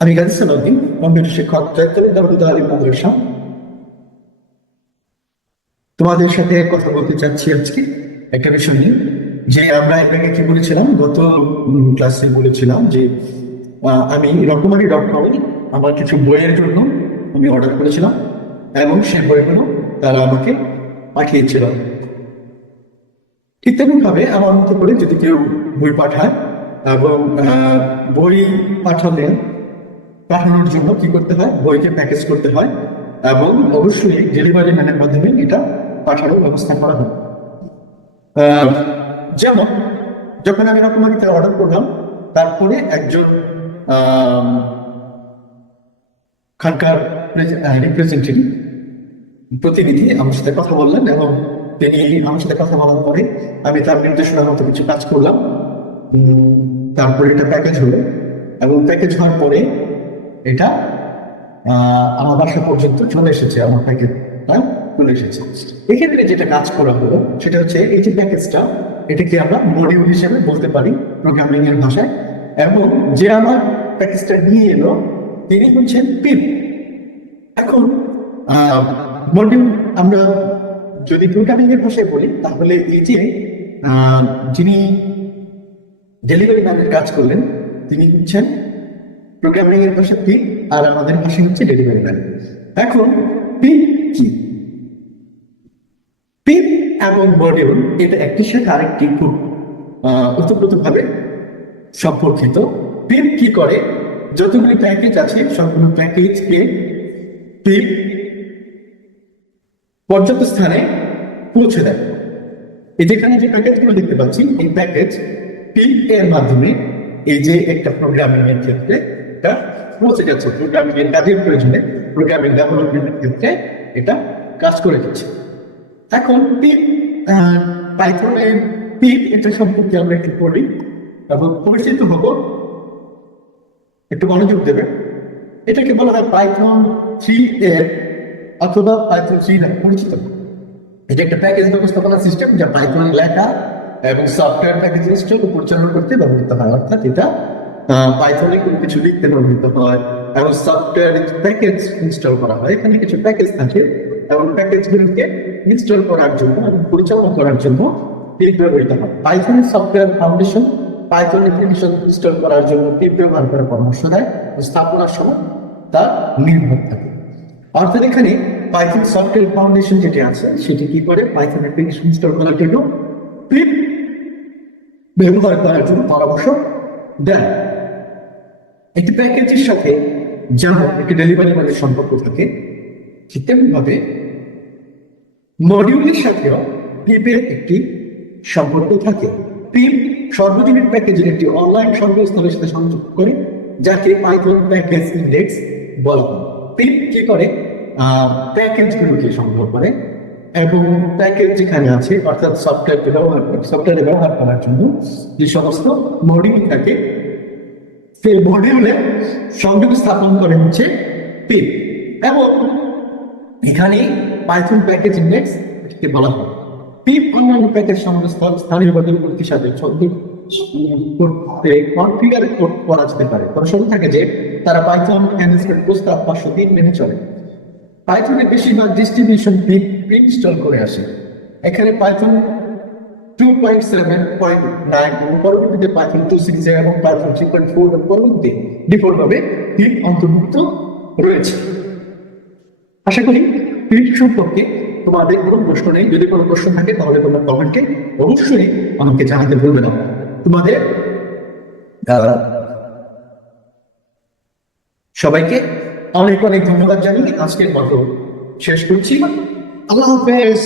আমি গাজী সালাউদ্দিন কম্পিউটার শিক্ষক আলী মাদ্রাসা। তোমাদের সাথে কথা বলতে চাচ্ছি আজকে একটা বিষয় নিয়ে, যে আমরা এর আগে কি বলেছিলাম? গত ক্লাসে বলেছিলাম যে আমি রকমারি ডট কমে আমার কিছু বইয়ের জন্য আমি অর্ডার করেছিলাম এবং সেই বইগুলো তারা আমাকে পাঠিয়েছিল। ঠিক তেমন ভাবে আমার মতো করে যদি কেউ বই পাঠায় এবং বই পাঠালে পাঠানোর জন্য কি করতে হয়? বইকে প্যাকেজ করতে হয় এবং অবশ্যই ডেলিভারি ম্যানের মাধ্যমে এটা পাঠানোর ব্যবস্থা করা হয়। যেমন যখন আমি রকমারিতে অর্ডার করলাম, তারপরে একজন খানকার রিপ্রেজেন্টেটিভ প্রতিনিধি আমার সাথে কথা বললেন এবং তিনি আমার সাথে কথা বলার পরে আমি তার নির্দেশনার মতো কিছু কাজ করলাম। তারপরে এটা প্যাকেজ হলো এবং প্যাকেজ হওয়ার পরে এটা আমার বাসা পর্যন্ত চলে এসেছে, আমার প্যাকেজ হ্যাঁ চলে এসেছে। এক্ষেত্রে যেটা কাজ করা হলো, সেটা হচ্ছে এই যে প্যাকেজটা এটাকে আমরা মডিউল হিসেবে বলতে পারি প্রোগ্রামিং এর ভাষায়। এবং যে আমার প্যাকেজটা নিয়ে এলো, তিনি হচ্ছেন পিপ এখন মডিউল আমরা যদি প্রোগ্রামিং এর ভাষায় বলি, তাহলে এই যে যিনি ডেলিভারি ম্যানের কাজ করলেন, তিনি হচ্ছেন প্রোগ্রামিং এর ভাষা পি আর আমাদের ভাষা হচ্ছে ডেলিভারি ম্যান এখন পি কি? পিপ এবং মডিউল এটা একটির সাথে আরেকটি খুব ওতপ্রোত ভাবে সম্পর্কিত। পিপ কি করে? যতগুলি প্যাকেজ আছে, সবগুলো প্যাকেজকে পিপ পর্যাপ্ত স্থানে পৌঁছে দেয়। যেখানে যে প্যাকেজগুলো দেখতে পাচ্ছি, এই প্যাকেজ পিপ এর মাধ্যমে এই যে একটা প্রোগ্রামিং এর ক্ষেত্রে এটা পৌঁছে যাচ্ছে। প্রোগ্রামিং এর কাজের প্রয়োজনে প্রোগ্রামিং ডেভেলপমেন্টের ক্ষেত্রে এটা কাজ করে যাচ্ছে। এখন পিপ পাইথনের পিপ এটা সম্পর্কে আমরা একটু পড়ি, এবং পরিচিত হব। একটু মনোযোগ দেবে এটাকে বলা হয় পাইথন থ্রি এর অথবা পাইথন থ্রি নামে পরিচিত। এটা একটা প্যাকেজ ব্যবস্থাপনা সিস্টেম যা পাইথন লেখা এবং সফটওয়্যার প্যাকেজ ইনস্টল পরিচালনা করতে ব্যবহৃত হয়। অর্থাৎ এটা পাইথনে কোনো কিছু লিখতে ব্যবহৃত হয় এবং সফটওয়্যার প্যাকেজ ইনস্টল করা হয়। এখানে কিছু প্যাকেজ থাকে এবং প্যাকেজগুলোকে ইনস্টল করার জন্য এবং পরিচালনা করার জন্য পিপ ব্যবহৃত হয়। Python software foundation Python application install করার জন্য পিপ ব্যবহার করার পরামর্শ দেয় স্থাপনার সময় তা নির্ভর থাকে অর্থাৎ এখানে পাইথন সফটওয়্যার ফাউন্ডেশন যেটি আছে, সেটি কি করে? পাইথন অ্যাপ্লিকেশন ইনস্টল করার জন্য পিপ ব্যবহার করার জন্য পরামর্শ দেয়। একটি প্যাকেজের সাথে যেমন একটি ডেলিভারি ম্যানের সম্পর্ক থাকে, ঠিক তেমনিভাবে মডিউলের সাথেও পিপের একটি সম্পর্ক থাকে। পিপ সর্বজনীন প্যাকেজের একটি অনলাইন সংগ্রহস্থলের সাথে সংযোগ করে, যাকে পাইথন প্যাকেজ ইন্ডেক্স বলা হয়। পিপ কি করে? প্যাকেজগুলোকে সংগ্রহ করে এবং প্যাকেজ যেখানে আছে, অর্থাৎ সফটওয়্যার ব্যবহার সফটওয়্যার ব্যবহার করার জন্য যে সমস্ত মডিউল থাকে, সেই মডিউলে সংযোগ স্থাপন করে হচ্ছে পিপ এবং এখানে পাইথন প্যাকেজ ইন্ডেক্স বলা হয়। পিপ অন্যান্য প্যাকেজ সংস্থা স্থানীয় বদলগুলির সাথে কনফিগার করা যেতে পারে। থাকে যে তারা পাইথন প্রস্তাব পাঁচশো তিন মেনে চলে। পাইথনের বেশিরভাগ ডিস্ট্রিবিউশন ইনস্টল করে আসে। এখানে Python two point seven point nine এবং পরবর্তীতে পাইথন টু সিরিজ এবং পাইথন থ্রি পয়েন্ট ফোর পরবর্তীতে ডিফল্ট ভাবে পিপ অন্তর্ভুক্ত রয়েছে। আশা করি পিপ সম্পর্কে তোমাদের কোনো প্রশ্ন নেই। যদি কোনো প্রশ্ন থাকে, তাহলে তোমরা কমেন্টে অবশ্যই আমাকে জানাতে ভুলবে না। তোমাদের? সবাইকে অনেক অনেক ধন্যবাদ জানিয়ে আজকের মতো শেষ করছি। আল্লাহ হাফেজ।